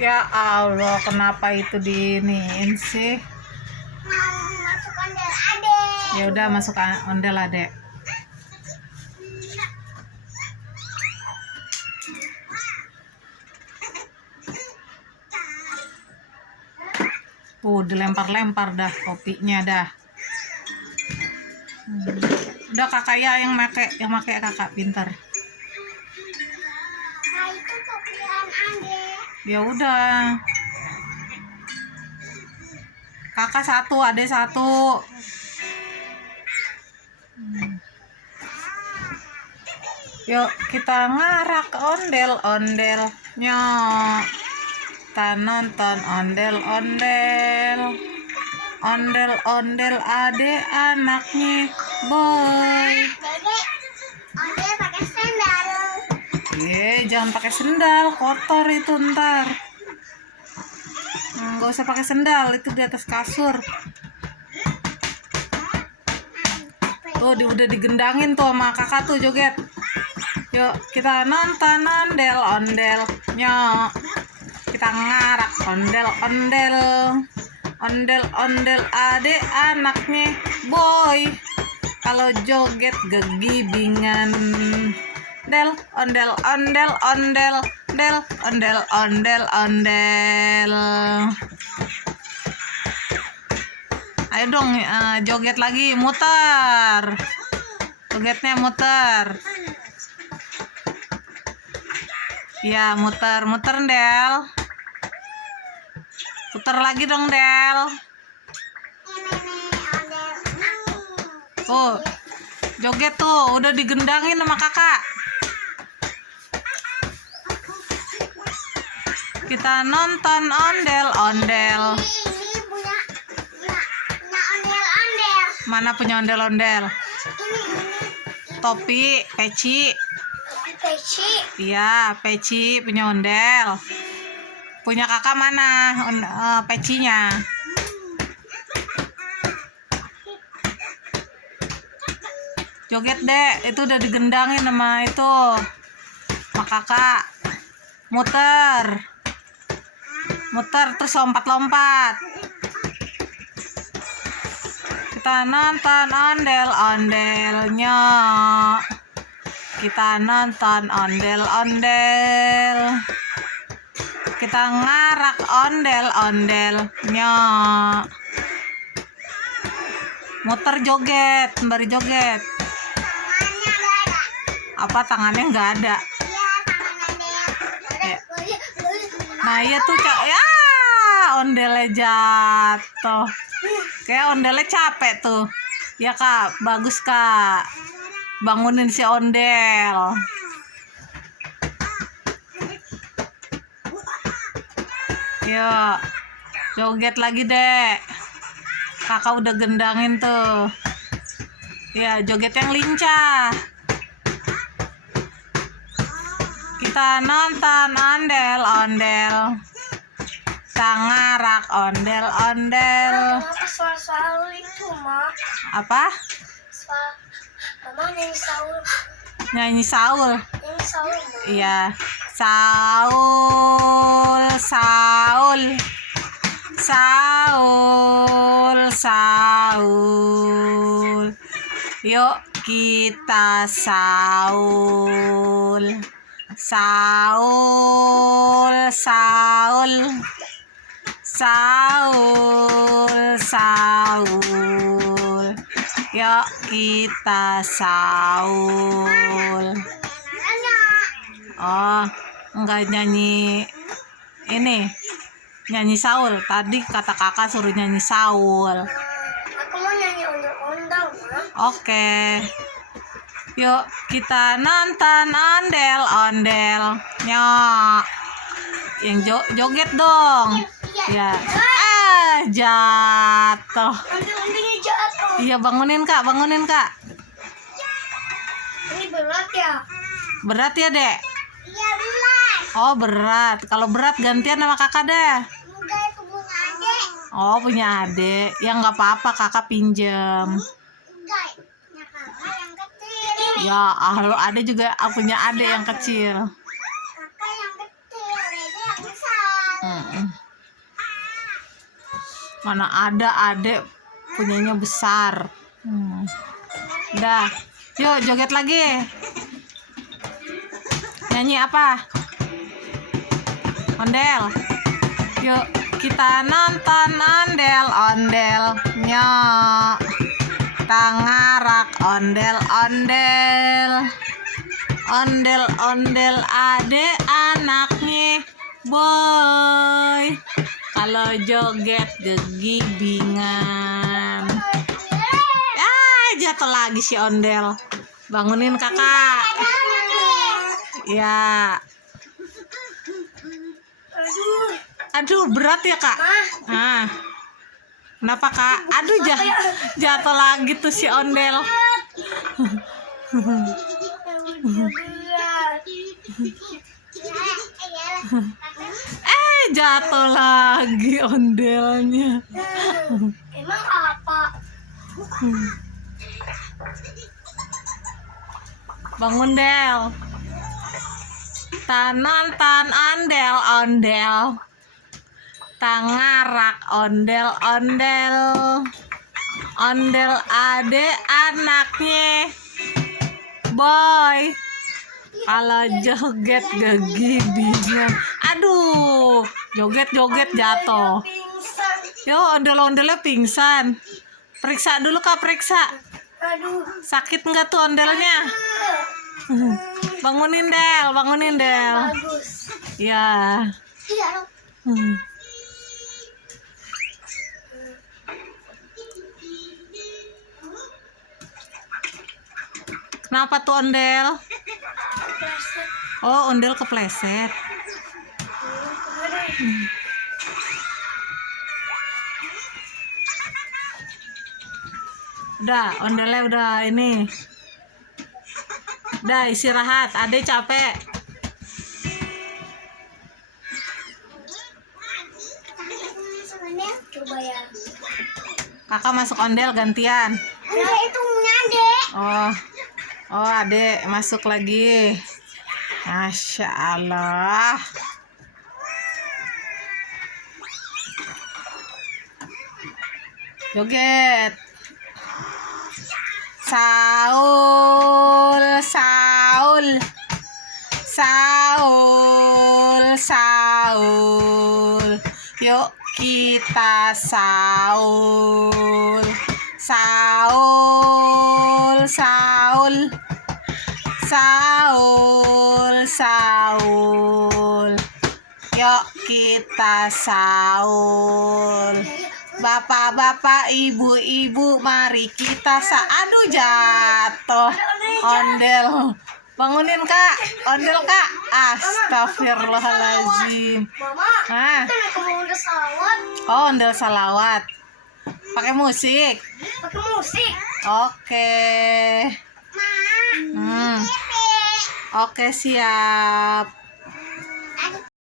Ya Allah, kenapa itu diiniin sih? Masuk ondel adek. Ya udah masuk ondel adek. Tuh dilempar-lempar dah kopinya dah. Udah kakak ya yang make kakak pintar. Nah itu kopian adek. Ya udah. Kakak satu, adek satu. Yuk kita ngarak ondel-ondelnya. Kita nonton ondel-ondel. Ondel-ondel adek anaknya boy. Dedek, ondel pakai sandal. Jangan pakai sendal, kotor itu ntar. Nggak usah pakai sendal, itu di atas kasur. Tuh udah digendangin tuh sama kakak tuh joget. Yuk kita nonton ondel-ondelnya. Kita ngarak ondel-ondel. Ondel-ondel adek anaknya boy. Kalau joget gegibingan. Ondel ondel ondel. Ayo dong joget lagi, muter. Jogetnya muter. Ya muter Del. Putar lagi dong Del. Oh, joget tuh, udah digendangin sama kakak. Kita nonton ondel-ondel. Ini punya ondel-ondel. Mana punya ondel-ondel? Ini. Topi, peci. Peci. Iya, peci punya ondel. Punya kakak mana pecinya? Joget dek, itu udah digendangin sama itu. Sama kakak. Muter terus lompat-lompat. Kita nonton ondel-ondelnya. Kita nonton ondel-ondel. Kita ngarak ondel-ondelnya. Muter joget, sembari joget. Tangannya ada. Apa tangannya nggak ada? Iya, tangannya ada. Nah iya tuh ya ondelnya jatuh. Kayak ondelnya capek tuh. Ya kak, bagus kak. Bangunin si ondel. Yuk, joget lagi dek. Kakak udah gendangin tuh. Ya, joget yang lincah. Kita nonton ondel-ondel. Kita ngarak ondel-ondel. Kenapa suara-suara itu, Mak? Apa? Mama nyanyi Saul. Nyanyi Saul. Nyanyi Saul, Mak. Iya. Saul, Saul. Saul, Saul. Yuk kita Saul. Saul, Saul. Saul, Saul. Yuk kita Saul. Oh, enggak nyanyi ini. Nyanyi Saul. Tadi kata kakak suruh nyanyi Saul. Aku mau nyanyi ondel-ondel, Mak. Oke. Yuk kita nonton ondel-ondelnya. Yang joget dong. Ya. Jatuh. Ondel-ondelnya jatuh. Iya bangunin kak. Ini berat ya? Berat ya dek? Iya, berat. Oh berat. Kalau berat gantian sama kakak deh. Enggak, itu punya adek. Oh punya adek. Ya nggak apa-apa kakak pinjem. Enggak, punya kakak yang kecil. Ya lo adek juga punya adek yang kecil. Kakak yang kecil, dede yang besar. Mm-mm. Mana ada adek punyanya besar. Udah, yuk joget lagi. Nyanyi apa? Ondel. Yuk kita nonton ondel-ondelnya. Tangarak ondel-ondel. Ondel-ondel adek anaknya boy. Kalau joget gegibingan. Jatuh lagi si ondel. Bangunin kakak. Ya. Aduh berat ya kak. Kenapa kak? Aduh jatuh lagi tuh si ondel. Jatuh lagi ondelnya. Emang apa? Bangun Del. Nonton ondel-ondel. Tangarak ondel-ondel. Ondel adek anaknya boy. Kalau joget gegibingan. Aduh, joget-joget jatuh. Yo, ondel-ondelnya pingsan. Periksa dulu kak, periksa. Aduh. Sakit nggak tuh ondelnya? Bangunin Del, bangunin Del. Bagus. Ya. Iya. Kenapa tuh ondel? Oh, ondel kepleset. Udah, ondelnya udah ini. Udah istirahat, adek capek. Coba ya. Kakak masuk ondel gantian. Enggak, itu punya Dek. Oh adek masuk lagi. Masya Allah. Joget. Saul, Saul, Saul, Saul. Yuk kita Saul, Saul, Saul, Saul, Saul. Yuk kita Saul. Bapak-bapak, ibu-ibu, mari kita aduh jatuh. Ondel. Bangunin kak, ondel kak. Astagfirullahaladzim. Mama, kita naik ke ondel salawat. Oh, ondel salawat. Pakai musik. Pakai musik. Oke. Oke, siap.